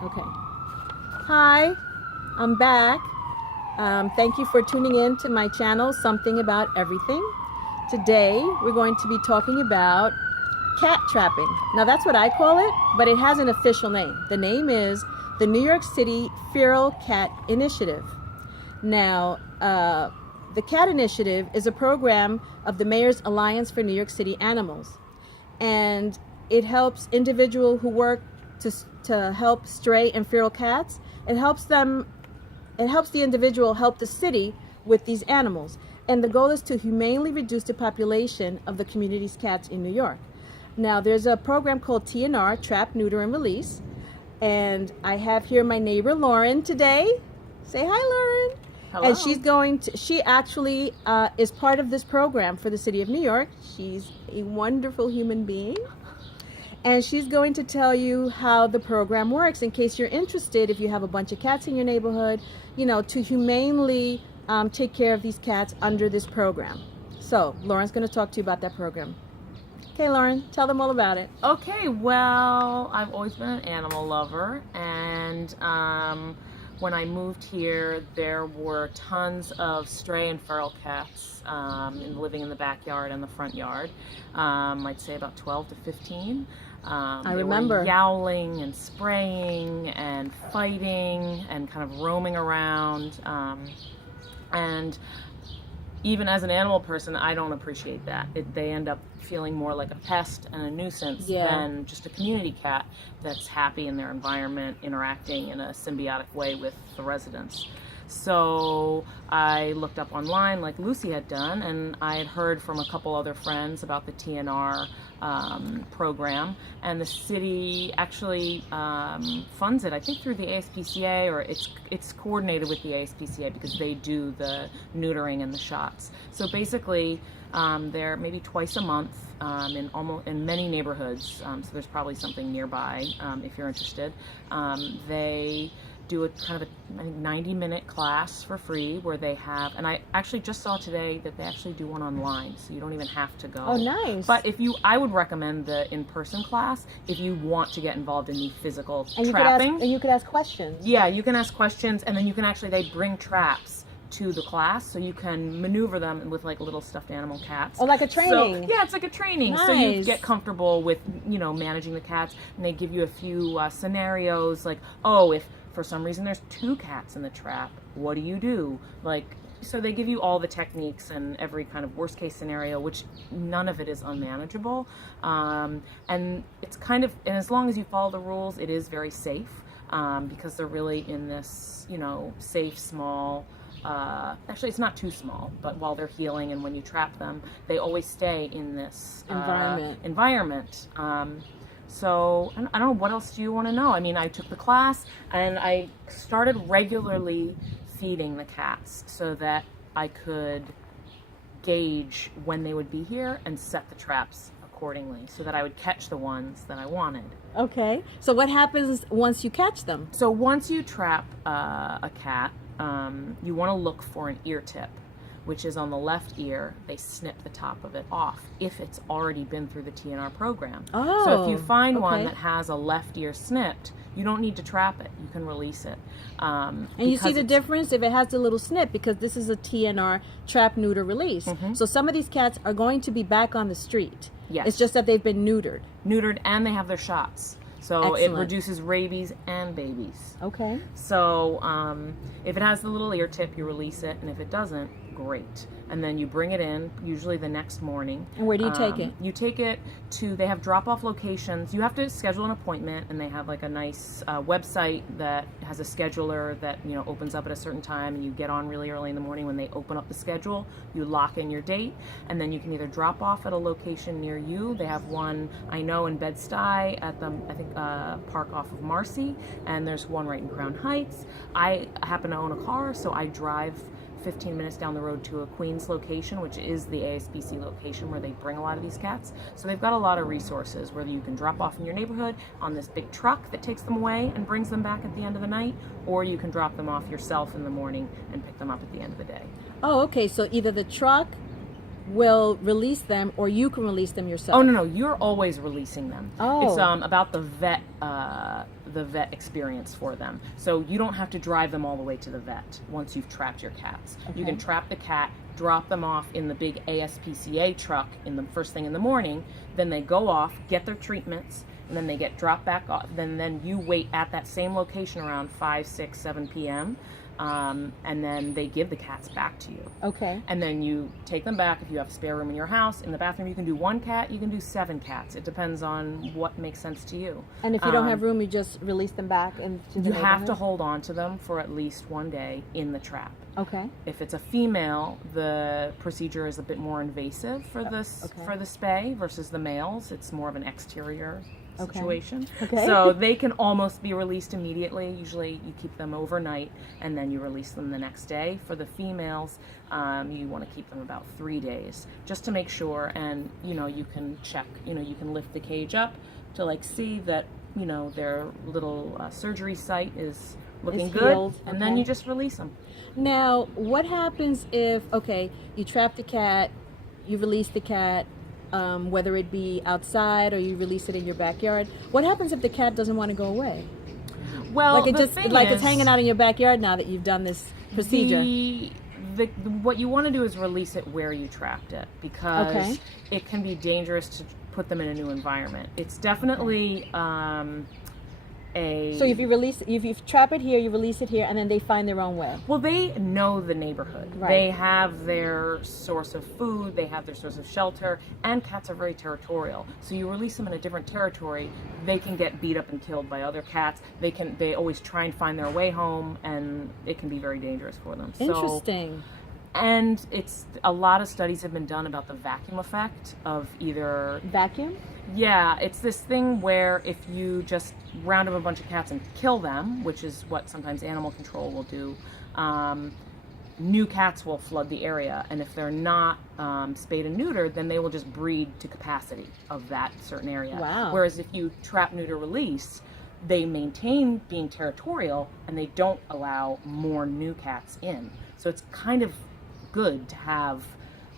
Okay. Hi, I'm back. Thank you for tuning in to my channel, Something About Everything. Today, we're going to be talking about cat trapping. Now, that's what I call it, but it has an official name. The name is the New York City Feral Cat Initiative. Now, the Cat Initiative is a program of the Mayor's Alliance for New York City Animals, and it helps individuals who work to help stray and feral cats. It helps the individual help the city with these animals, and the goal is to humanely reduce the population of the community's cats in New York. Now, there's a program called TNR, Trap, Neuter, and Release, and I have here my neighbor Lauren today. Say hi, Lauren. Hello. And she actually is part of this program for the city of New York. She's a wonderful human being. And she's going to tell you how the program works in case you're interested, if you have a bunch of cats in your neighborhood, to humanely take care of these cats under this program. So Lauren's going to talk to you about that program. Okay, Lauren, tell them all about it. Okay, well, I've always been an animal lover, and when I moved here, there were tons of stray and feral cats living in the backyard and the front yard. I'd say about 12 to 15. I remember. They were yowling and spraying and fighting and kind of roaming around. And even as an animal person, I don't appreciate that. They end up feeling more like a pest and a nuisance than just a community cat that's happy in their environment, interacting in a symbiotic way with the residents. So I looked up online like Lucy had done, and I had heard from a couple other friends about the TNR program, and the city actually funds it, I think through the ASPCA, or it's coordinated with the ASPCA because they do the neutering and the shots. So basically they're maybe twice a month in many neighborhoods, so there's probably something nearby if you're interested. They do a kind of a 90-minute class for free where they have, and I actually just saw today that they actually do one online, so you don't even have to go. Oh, nice. But I would recommend the in-person class if you want to get involved in the physical and trapping. You could ask questions. Yeah, you can ask questions, and then you can they bring traps to the class, so you can maneuver them with like little stuffed animal cats. Oh, like a training. So, yeah, it's like a training. Nice. So you get comfortable with, managing the cats, and they give you a few scenarios like, oh, if for some reason there's 2 cats in the trap, what do you do? So they give you all the techniques and every kind of worst case scenario, which none of it is unmanageable. And it's and as long as you follow the rules, it is very safe because they're really in this, safe, small, actually it's not too small, but while they're healing and when you trap them, they always stay in this environment. So I don't know, what else do you want to know? I mean, I took the class and I started regularly feeding the cats so that I could gauge when they would be here and set the traps accordingly so that I would catch the ones that I wanted. Okay, so what happens once you catch them? So once you trap a cat, you want to look for an ear tip, which is on the left ear. They snip the top of it off if it's already been through the TNR program. Oh, so if you find one that has a left ear snipped, you don't need to trap it. You can release it. And you see the difference if it has the little snip, because this is a TNR, trap, neuter, release. Mm-hmm. So some of these cats are going to be back on the street. Yes. It's just that they've been neutered. Neutered, and they have their shots. So Excellent. It reduces rabies and babies. Okay. So if it has the little ear tip, you release it, and if it doesn't, great. And then you bring it in, usually the next morning. And where do you take it? You take it they have drop-off locations. You have to schedule an appointment, and they have like a nice website that has a scheduler that, opens up at a certain time, and you get on really early in the morning when they open up the schedule. You lock in your date, and then you can either drop off at a location near you. They have one, I know, in Bed-Stuy at the, park off of Marcy, and there's one right in Crown Heights. I happen to own a car, so I drive 15 minutes down the road to a Queens location, which is the ASPC location where they bring a lot of these cats. So they've got a lot of resources, whether you can drop off in your neighborhood on this big truck that takes them away and brings them back at the end of the night, or you can drop them off yourself in the morning and pick them up at the end of the day. Oh, okay. So either the truck will release them, or you can release them yourself? Oh, no, you're always releasing them. Oh. It's about the vet experience for them. So you don't have to drive them all the way to the vet once you've trapped your cats. Okay. You can trap the cat, drop them off in the big ASPCA truck in the first thing in the morning. Then they go off, get their treatments, and then they get dropped back off. Then you wait at that same location around 5, 6, 7 p.m. And then they give the cats back to you. Okay. And then you take them back. If you have a spare room in your house, in the bathroom, you can do 1 cat, you can do 7 cats. It depends on what makes sense to you. And if you don't have room, you just release them back into the You have to neighborhood? hold on to them for at least 1 day in the trap. Okay. If it's a female, the procedure is a bit more invasive for this for the spay versus the males. It's more of an exterior situation. Okay. So they can almost be released immediately. Usually you keep them overnight and then you release them the next day. For the females, you want to keep them about 3 days just to make sure. And you can check, you can lift the cage up to see that their little surgery site is looking good, healed. and then you just release them. Now, what happens if, you trap the cat, you release the cat, whether it be outside or you release it in your backyard? What happens if the cat doesn't want to go away? Well, it's hanging out in your backyard now that you've done this procedure. What you want to do is release it where you trapped it, because it can be dangerous to put them in a new environment. It's definitely So if you trap it here, you release it here, and then they find their own way. Well, they know the neighborhood. Right. They have their source of food, they have their source of shelter, and cats are very territorial. So you release them in a different territory, they can get beat up and killed by other cats. They always try and find their way home, and it can be very dangerous for them. Interesting. And a lot of studies have been done about the vacuum effect of either... Vacuum? Yeah, it's this thing where if you just round up a bunch of cats and kill them, which is what sometimes animal control will do, new cats will flood the area. And if they're not spayed and neutered, then they will just breed to capacity of that certain area. Wow. Whereas if you trap, neuter, release, they maintain being territorial and they don't allow more new cats in. So it's kind of good to have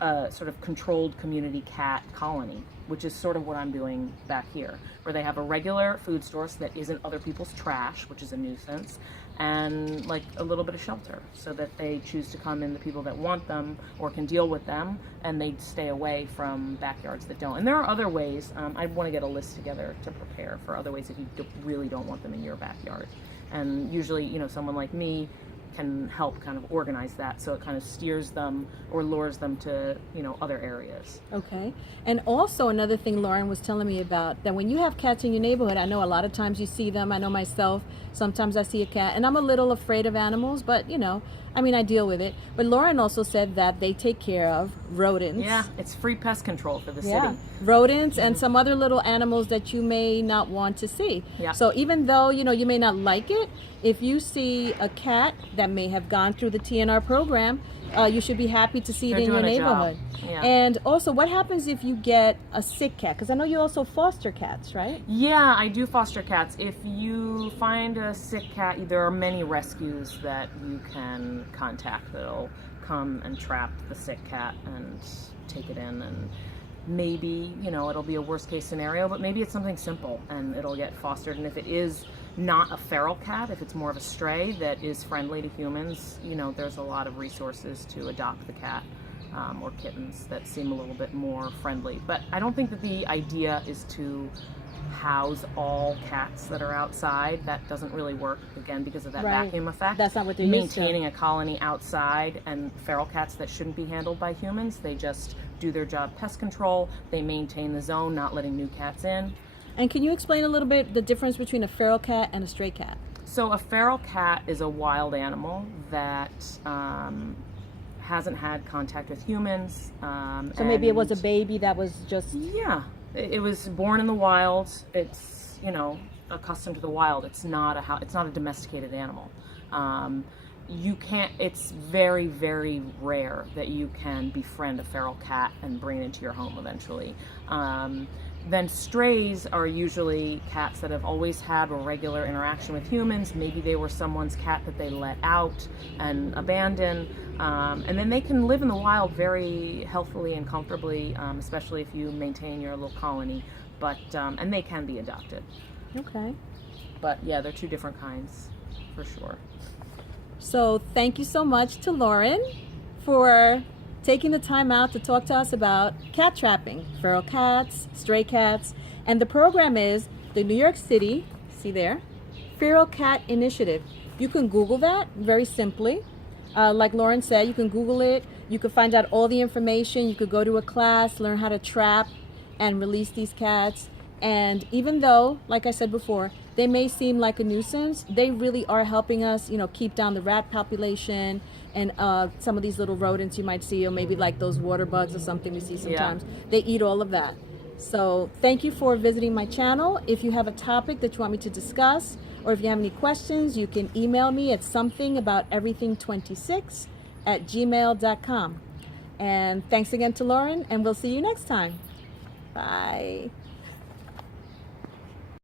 a sort of controlled community cat colony, which is sort of what I'm doing back here, where they have a regular food source that isn't other people's trash, which is a nuisance, and a little bit of shelter, so that they choose to come in, the people that want them or can deal with them, and they stay away from backyards that don't. And there are other ways. I want to get a list together to prepare for other ways if you really don't want them in your backyard. And usually, someone like me can help kind of organize that, so it kind of steers them or lures them to other areas. Okay. And also another thing Lauren was telling me about, that when you have cats in your neighborhood, I know a lot of times you see them. I know myself, sometimes I see a cat and I'm a little afraid of animals, but I deal with it. But Lauren also said that they take care of rodents. Yeah, it's free pest control for the city. Rodents and some other little animals that you may not want to see. Yeah. So even though, you may not like it, if you see a cat that may have gone through the TNR program, you should be happy to see it in your neighborhood. Yeah. And also, what happens if you get a sick cat? Because I know you also foster cats, right? Yeah, I do foster cats. If you find a sick cat, there are many rescues that you can contact that'll come and trap the sick cat and take it in. And maybe, it'll be a worst case scenario, but maybe it's something simple and it'll get fostered. And if it is not a feral cat, if it's more of a stray that is friendly to humans, there's a lot of resources to adopt the cat, or kittens that seem a little bit more friendly. But I don't think that the idea is to house all cats that are outside. That doesn't really work, again, because of that vacuum effect. That's not what they're used to. Maintaining a colony outside, and feral cats that shouldn't be handled by humans, they just do their job, pest control, they maintain the zone, not letting new cats in. And can you explain a little bit the difference between a feral cat and a stray cat? So a feral cat is a wild animal that hasn't had contact with humans. So maybe it was a baby that was just... Yeah, it was born in the wild. It's, accustomed to the wild. It's not a domesticated animal. It's very, very rare that you can befriend a feral cat and bring it into your home eventually. Then strays are usually cats that have always had a regular interaction with humans. Maybe they were someone's cat that they let out and abandoned. And then they can live in the wild very healthily and comfortably, especially if you maintain your little colony. But and they can be adopted. Okay. But yeah, they're two different kinds, for sure. So thank you so much to Lauren for taking the time out to talk to us about cat trapping, feral cats, stray cats, and the program is the New York City, see there, Feral Cat Initiative. You can Google that very simply. Like Lauren said, you can Google it. You can find out all the information. You could go to a class, learn how to trap and release these cats. And even though, like I said before, they may seem like a nuisance, they really are helping us, keep down the rat population and some of these little rodents you might see, or maybe like those water bugs or something we see sometimes. Yeah. They eat all of that. So thank you for visiting my channel. If you have a topic that you want me to discuss, or if you have any questions, you can email me at somethingabout everything26@gmail.com. And thanks again to Lauren, and we'll see you next time. Bye.